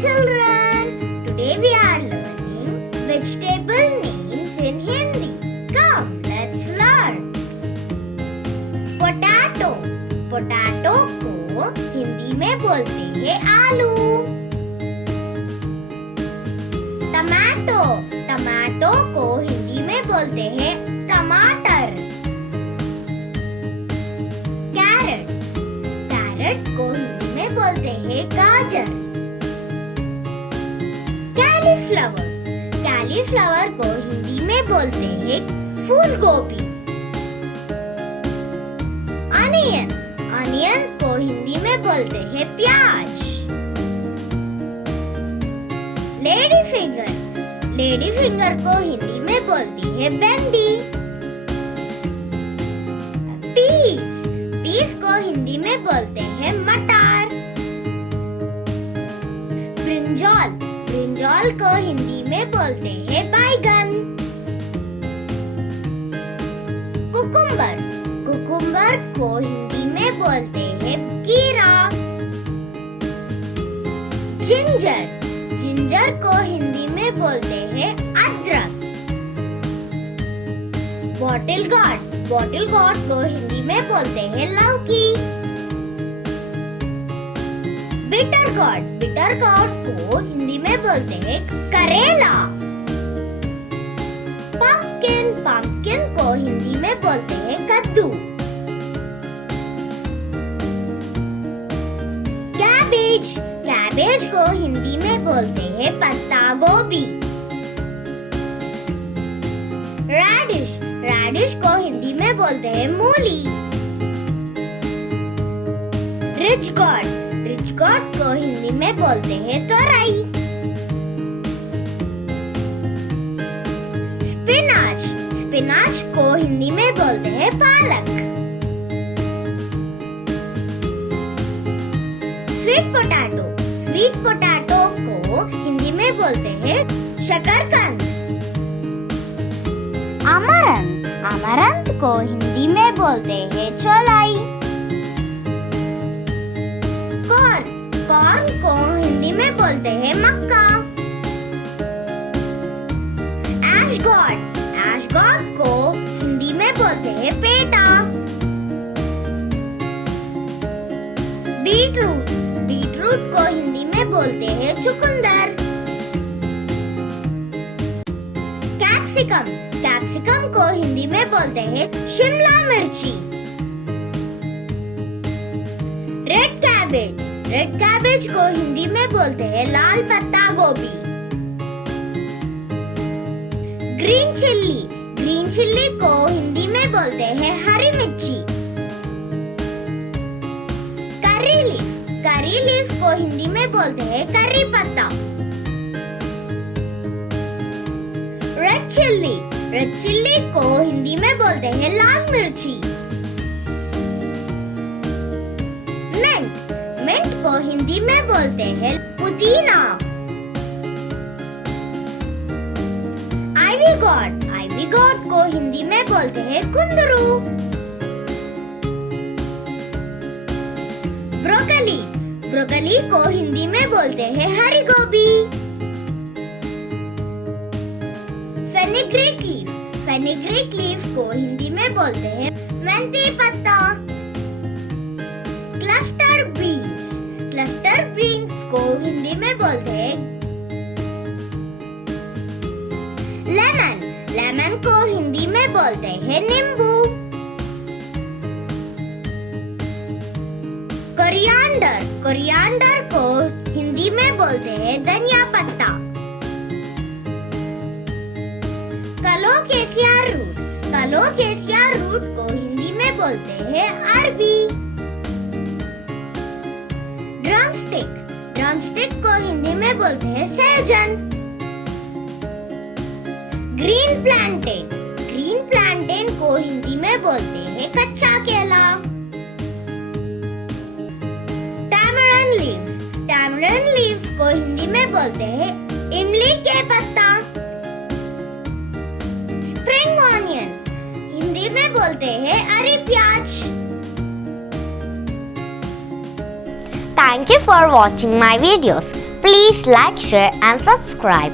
children, today we are learning vegetable names in Hindi. Come, let's learn. Potato. Potato को हिंदी में बोलते हैं आलू. टमाटो. टमाटो को हिंदी में बोलते हैं टमाटर. कैरेट. कैरेट को हिंदी में बोलते हैं गाजर. कैलीफ्लावर. कैलीफ्लावर को हिंदी में बोलते हैं फूल गोभी. अनियन. अनियन को हिंदी में बोलते हैं प्याज. Lady finger. लेडी फिंगर को हिंदी में बोलती है भिंडी. पीस. पीस को हिंदी में बोलते हैं मटर. ब्रिंजॉल. ब्रिंजॉल को हिंदी में बोलते हैं बैगन. कुकुम्बर. कुकुम्बर को हिंदी में बोलते हैं खीरा. जिंजर. जिंजर को हिंदी में बोलते हैं अदरक. Bottle guard. बॉटल गॉर्ड को हिंदी में बोलते हैं लौकी. Bitter guard. बिटर गॉर्ड को हिंदी में बोलते हैं करेला. पंपकिन. पंपकिन को हिंदी में बोलते हैं कद्दू. कैबेज. कैबेज को हिंदी में बोलते हैं पत्ता गोभी. रेडिश. रेडिश को हिंदी में बोलते हैं मूली. Rich God. रिच गॉड को हिंदी में बोलते हैं तोरई. स्पिनाच. स्पिनाच को हिंदी में बोलते हैं पालक. Sweet potato. स्वीट पोटैटो को हिंदी में बोलते हैं शकरकंद. अमरंत. अमरंत को हिंदी में बोलते हैं चौलाई. कॉर्न. कॉर्न को हिंदी में बोलते हैं मक्का. एशगॉर्ड. एशगॉर्ड को हिंदी में बोलते हैं पेटा. बीटरूट. बीटरूट को हिंदी में बोलते हैं चुकंदर. कैप्सिकम. कैप्सिकम को हिंदी में बोलते हैं शिमला मिर्ची. Red cabbage. रेड कैबेज को हिंदी में बोलते हैं लाल पत्ता गोभी. Green chilli. ग्रीन चिल्ली को हिंदी में बोलते हैं हरी मिर्ची. करी लीफ. करी लीफ को हिंदी में बोलते हैं करी पत्ता. Red chilli. रेड चिल्ली को हिंदी में बोलते हैं लाल मिर्ची. मिंट. मिंट को हिंदी में बोलते हैं पुदीना. Ivy God. आइवी गॉड को हिंदी में बोलते हैं कुंदरू. ब्रोकली. ब्रोकली को हिंदी में बोलते हैं हरी गोभी. Fenugreek leaf. फेनुग्रीक लीफ को हिंदी में बोलते हैं मेंथी पत्ता. Cluster beans. क्लस्टर बीन्स को हिंदी में बोलते हैं लेमन. लेमन को हिंदी में बोलते हैं नींबू. कोरिएंडर. कोरिएंडर को हिंदी में बोलते हैं धनिया पत्ता. Colocasia root. कोलोकेशिया रूट को हिंदी में बोलते हैं अरबी. ड्रमस्टिक. ड्रमस्टिक को हिंदी में बोलते हैं सहजन. Green plantain. ग्रीन प्लांटेन को हिंदी में बोलते हैं कच्चा केला. Tamarind leaves. टैमरिंड लीव्स को हिंदी में बोलते हैं इमली के पत्ता. Spring onion. हिंदी में बोलते हैं हरी प्याज. Thank you for watching my videos. Please like, share and subscribe.